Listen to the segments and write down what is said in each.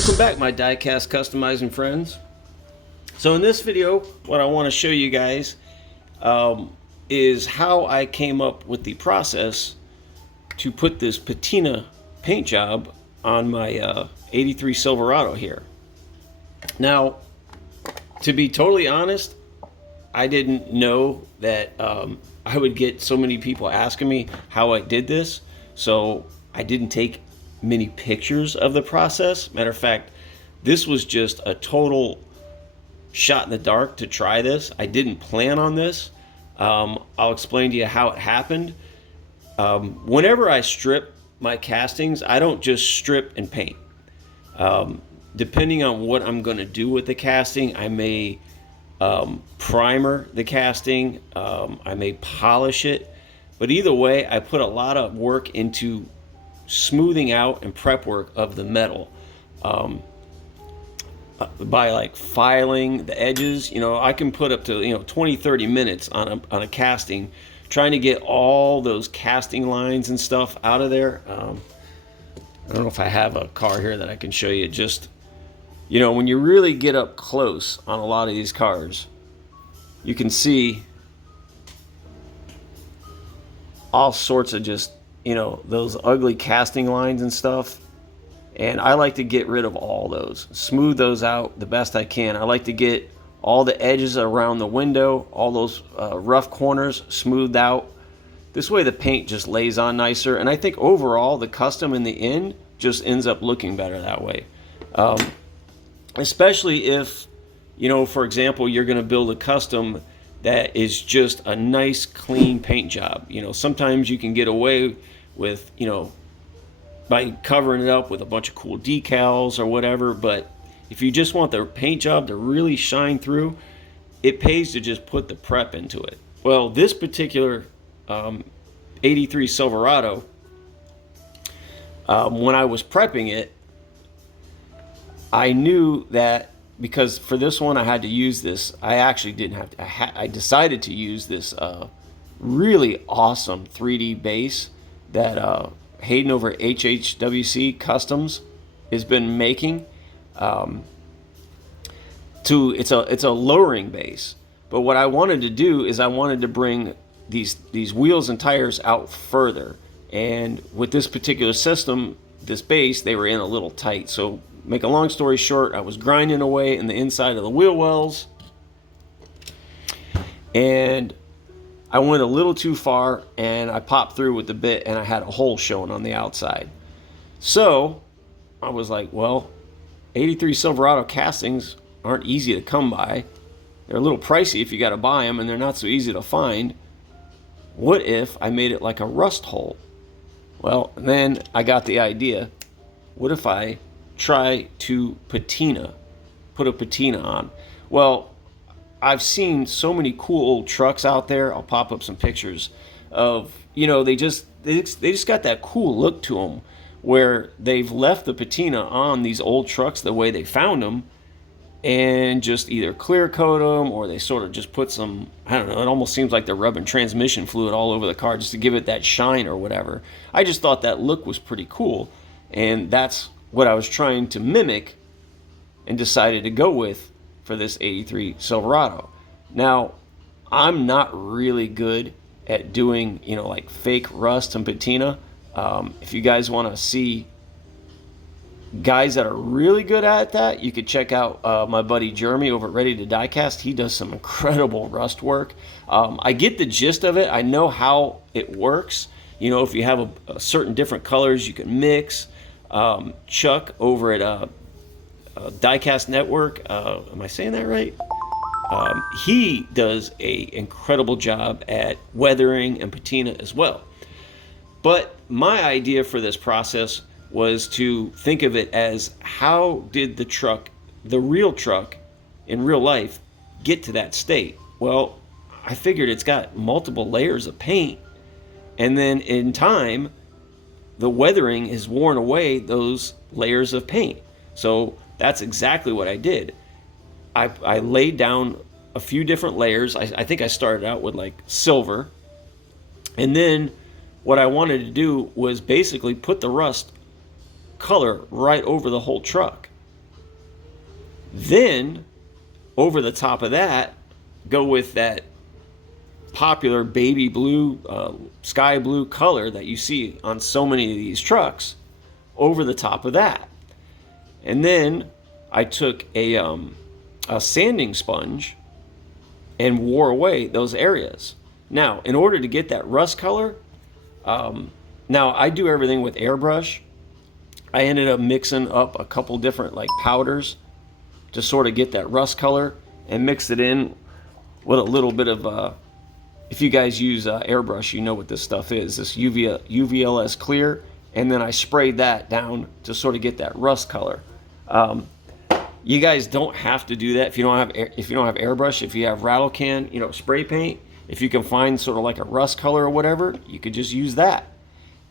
Welcome back, my diecast customizing friends. So in this video, what I want to show you guys is how I came up with the process to put this patina paint job on my 83 Silverado here. Now, to be totally honest, I didn't know that I would get so many people asking me how I did this, so I didn't take many pictures of the process. Matter of fact, this was just a total shot in the dark to try this. I didn't plan on this. I'll explain to you how it happened. Whenever I strip my castings, I don't just strip and paint. Depending on what I'm going to do with the casting, I may primer the casting, I may polish it, but either way, I put a lot of work into smoothing out and prep work of the metal by like filing the edges. You know, I can put up to 20-30 minutes on a casting trying to get all those casting lines and stuff out of there. I don't know if I have a car here that I can show you. Just, when you really get up close on a lot of these cars, you can see all sorts of just those ugly casting lines and stuff, and I like to get rid of all those, smooth those out the best I can. I like to get all the edges around the window, all those rough corners smoothed out. This way the paint just lays on nicer, and I think overall the custom in the end just ends up looking better that way. Especially if, for example, you're going to build a custom that is just a nice clean paint job. Sometimes you can get away with, by covering it up with a bunch of cool decals or whatever, but if you just want the paint job to really shine through, it pays to just put the prep into it. Well, this particular 83 Silverado, when I was prepping it, I knew that because for this one I had to use this, I actually didn't have to, I decided to use this really awesome 3D base that Hayden over at HHWC Customs has been making. It's a lowering base, but what I wanted to do is I wanted to bring these wheels and tires out further, and with this particular system, this base, they were in a little tight. So make a long story short, I was grinding away in the inside of the wheel wells, and I went a little too far, and I popped through with the bit, and I had a hole showing on the outside. So I was like, well, 83 Silverado castings aren't easy to come by. They're a little pricey if you got to buy them, and they're not so easy to find. What if I made it like a rust hole? Well, then I got the idea. What if I try to patina, put a patina on? Well, I've seen so many cool old trucks out there. I'll pop up some pictures of, they just got that cool look to them, where they've left the patina on these old trucks the way they found them, and just either clear coat them, or they sort of just put some, I don't know, it almost seems like they're rubbing transmission fluid all over the car just to give it that shine or whatever. I just thought that look was pretty cool, and that's what I was trying to mimic and decided to go with for this 83 Silverado. Now, I'm not really good at doing, like fake rust and patina. If you guys want to see guys that are really good at that, you could check out my buddy Jeremy over at Ready to Diecast. He does some incredible rust work. I get the gist of it. I know how it works. If you have a certain different colors, you can mix. Chuck over at Diecast Network, am I saying that right? He does a incredible job at weathering and patina as well. But my idea for this process was to think of it as, how did the truck, the real truck in real life, get to that state? Well, I figured it's got multiple layers of paint, and then in time the weathering has worn away those layers of paint. So that's exactly what I did. I laid down a few different layers. I think I started out with like silver, and then what I wanted to do was basically put the rust color right over the whole truck. Then over the top of that, go with that popular baby blue, sky blue color that you see on so many of these trucks over the top of that. And then I took a sanding sponge and wore away those areas. Now, in order to get that rust color, now I do everything with airbrush. I ended up mixing up a couple different like powders to sort of get that rust color and mixed it in with a little bit of, if you guys use airbrush, you know what this stuff is, this UVLS clear, and then I sprayed that down to sort of get that rust color. You guys don't have to do that if you don't have airbrush. If you have rattle can, spray paint, if you can find sort of like a rust color or whatever, you could just use that.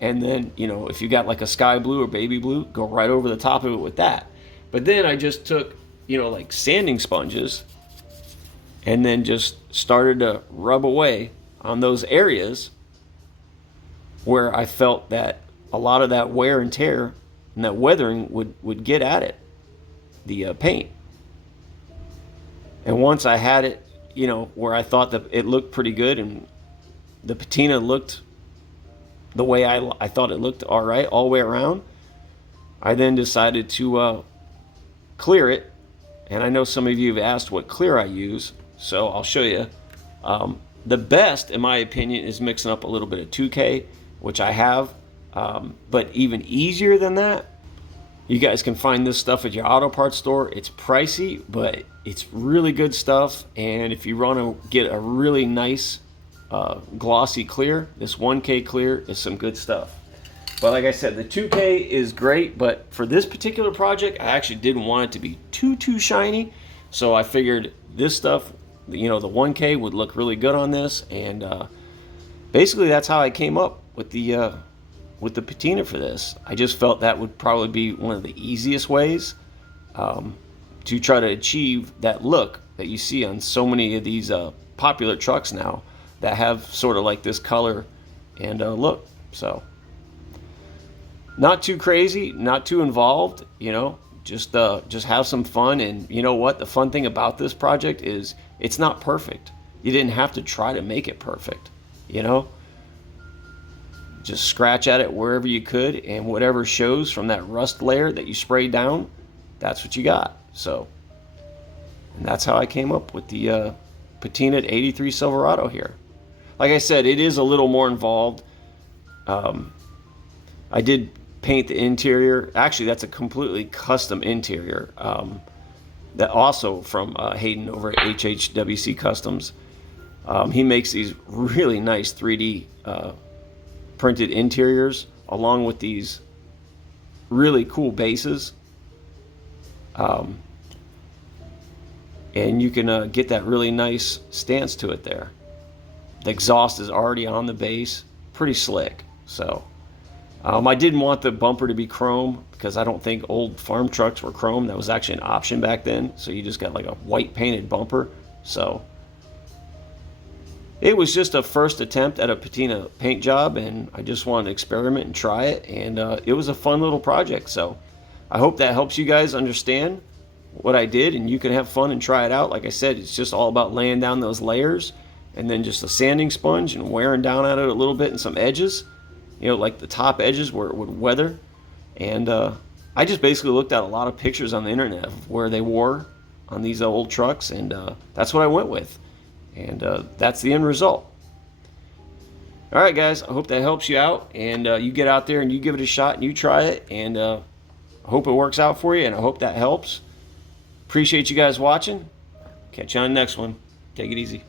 And then, if you got like a sky blue or baby blue, go right over the top of it with that. But then I just took, like sanding sponges and then just started to rub away on those areas where I felt that a lot of that wear and tear and that weathering would get at it, the paint. And once I had it, where I thought that it looked pretty good and the patina looked the way I thought it looked all right all the way around, I then decided to clear it. And I know some of you have asked what clear I use, so I'll show you. The best, in my opinion, is mixing up a little bit of 2K, which I have. But even easier than that, you guys can find this stuff at your auto parts store. It's pricey, but it's really good stuff. And if you want to get a really nice glossy clear, this 1K clear is some good stuff. But like I said, the 2K is great, but for this particular project, I actually didn't want it to be too shiny. So I figured this stuff, the 1K would look really good on this. And basically that's how I came up with the patina for this. I just felt that would probably be one of the easiest ways to try to achieve that look that you see on so many of these popular trucks now that have sort of like this color and look. So not too crazy, not too involved, just have some fun. And you know what? The fun thing about this project is it's not perfect. You didn't have to try to make it perfect, Just scratch at it wherever you could, and whatever shows from that rust layer that you sprayed down, that's what you got. So, and that's how I came up with the patina 83 Silverado here. Like I said, it is a little more involved. I did paint the interior. Actually, that's a completely custom interior. That also from Hayden over at HHWC Customs. He makes these really nice 3D printed interiors along with these really cool bases. And you can get that really nice stance to it there. The exhaust is already on the base, pretty slick. So I didn't want the bumper to be chrome because I don't think old farm trucks were chrome. That was actually an option back then. So you just got like a white painted bumper. So it was just a first attempt at a patina paint job, and I just wanted to experiment and try it, and it was a fun little project. So I hope that helps you guys understand what I did, and you can have fun and try it out. Like I said, it's just all about laying down those layers and then just a sanding sponge and wearing down at it a little bit in some edges, like the top edges where it would weather. And I just basically looked at a lot of pictures on the internet of where they wore on these old trucks, and that's what I went with. And that's the end result. All right, guys, I hope that helps you out, and you get out there and you give it a shot and you try it, and I hope it works out for you, and I hope that helps. Appreciate you guys watching. Catch you on the next one. Take it easy.